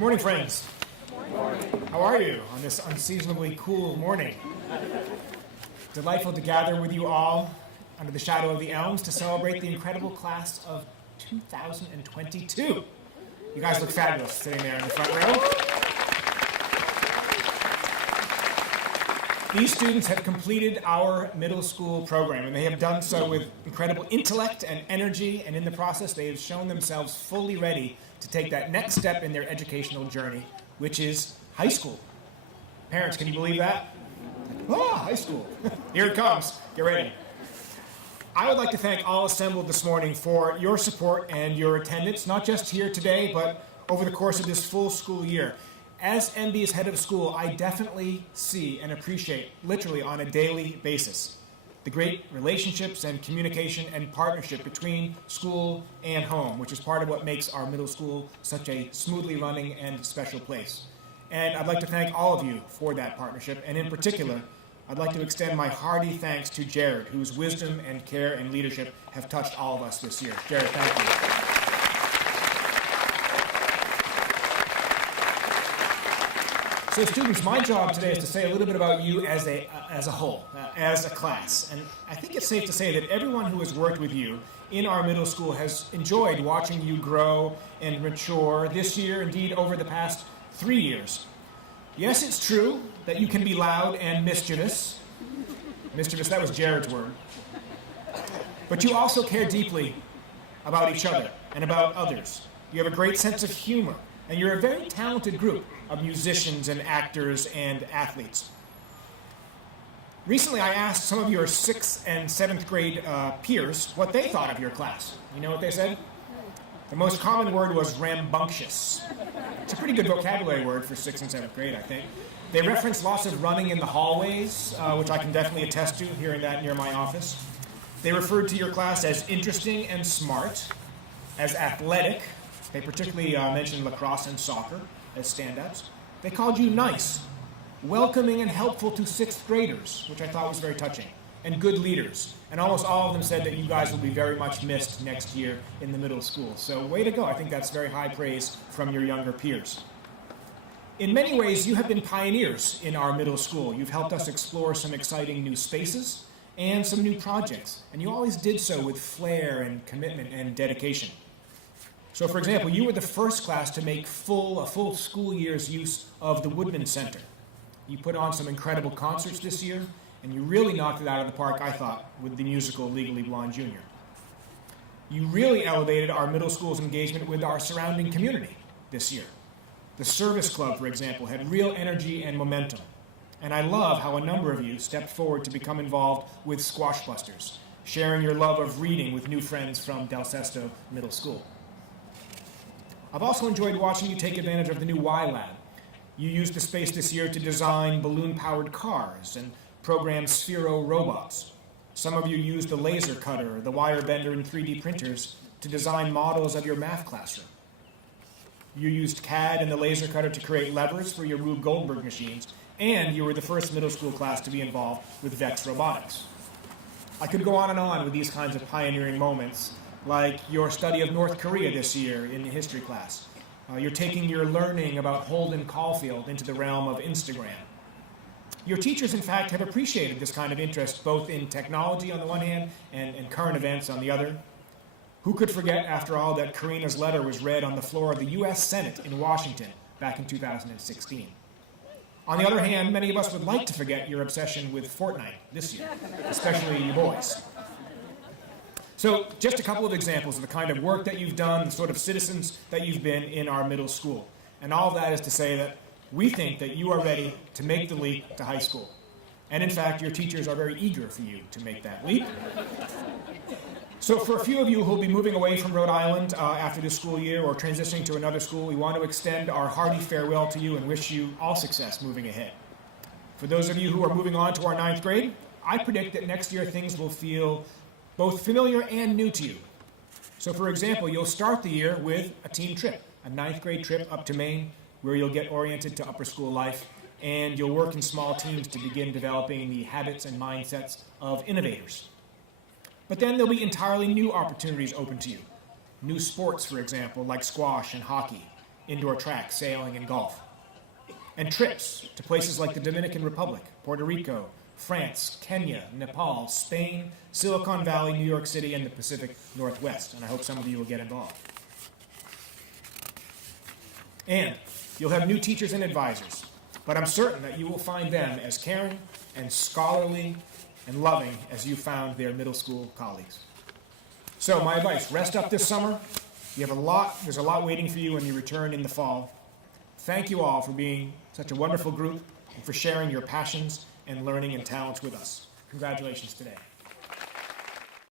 Good morning, friends. Good morning. How are you on this unseasonably cool morning? Delightful to gather with you all under the shadow of the elms to celebrate the incredible class of 2022. You guys look fabulous sitting there in the front row. These students have completed our middle school program, and they have done so with incredible intellect and energy, and in the process they have shown themselves fully ready to take that next step in their educational journey, which is high school. Parents, can you believe that? Oh, high school. Here it comes. Get ready. I would like to thank all assembled this morning for your support and your attendance, not just here today, but over the course of this full school year. As MB's head of school, I definitely see and appreciate, literally on a daily basis, the great relationships and communication and partnership between school and home, which is part of what makes our middle school such a smoothly running and special place. And I'd like to thank all of you for that partnership, and in particular, I'd like to extend my hearty thanks to Jared, whose wisdom and care and leadership have touched all of us this year. Jared, thank you. So students, my job today is to say a little bit about you as a whole, as a class. And I think it's safe to say that everyone who has worked with you in our middle school has enjoyed watching you grow and mature this year, indeed over the past 3 years. Yes, it's true that you can be loud and mischievous. Mischievous, that was Jared's word. But you also care deeply about each other and about others. You have a great sense of humor, and you're a very talented group of musicians and actors and athletes. Recently, I asked some of your 6th and 7th grade peers what they thought of your class. You know what they said? The most common word was rambunctious. It's a pretty good vocabulary word for 6th and 7th grade, I think. They referenced lots of running in the hallways, which I can definitely attest to, hearing that near my office. They referred to your class as interesting and smart, as athletic. They particularly mentioned lacrosse and soccer as standouts. They called you nice, welcoming and helpful to 6th graders, which I thought was very touching, and good leaders. And almost all of them said that you guys will be very much missed next year in the middle school. So way to go. I think that's very high praise from your younger peers. In many ways, you have been pioneers in our middle school. You've helped us explore some exciting new spaces and some new projects, and you always did so with flair and commitment and dedication. So, for example, you were the first class to make a full school year's use of the Woodman Center. You put on some incredible concerts this year, and you really knocked it out of the park, I thought, with the musical Legally Blonde Jr. You really elevated our middle school's engagement with our surrounding community this year. The Service Club, for example, had real energy and momentum. And I love how a number of you stepped forward to become involved with Squash Busters, sharing your love of reading with new friends from Del Sesto Middle School. I've also enjoyed watching you take advantage of the new Y Lab. You used the space this year to design balloon-powered cars and program Sphero robots. Some of you used the laser cutter, the wire bender, and 3D printers to design models of your math classroom. You used CAD and the laser cutter to create levers for your Rube Goldberg machines, and you were the first middle school class to be involved with VEX robotics. I could go on and on with these kinds of pioneering moments, like your study of North Korea this year in the history class. You're taking your learning about Holden Caulfield into the realm of Instagram. Your teachers, in fact, have appreciated this kind of interest, both in technology on the one hand and current events on the other. Who could forget, after all, that Karina's letter was read on the floor of the U.S. Senate in Washington back in 2016? On the other hand, many of us would like to forget your obsession with Fortnite this year, especially you boys. So just a couple of examples of the kind of work that you've done, the sort of citizens that you've been in our middle school. And all of that is to say that we think that you are ready to make the leap to high school. And in fact, your teachers are very eager for you to make that leap. So for a few of you who will be moving away from Rhode Island after this school year or transitioning to another school, we want to extend our hearty farewell to you and wish you all success moving ahead. For those of you who are moving on to our 9th grade, I predict that next year things will feel both familiar and new to you. So for example, you'll start the year with a team trip, a 9th grade trip up to Maine, where you'll get oriented to upper school life, and you'll work in small teams to begin developing the habits and mindsets of innovators. But then there'll be entirely new opportunities open to you. New sports, for example, like squash and hockey, indoor track, sailing, and golf. And trips to places like the Dominican Republic, Puerto Rico, France, Kenya, Nepal, Spain, Silicon Valley, New York City, and the Pacific Northwest. And I hope some of you will get involved. And you'll have new teachers and advisors, but I'm certain that you will find them as caring and scholarly and loving as you found their middle school colleagues. So my advice, rest up this summer. There's a lot waiting for you when you return in the fall. Thank you all for being such a wonderful group and for sharing your passions and learning and talents with us. Congratulations today.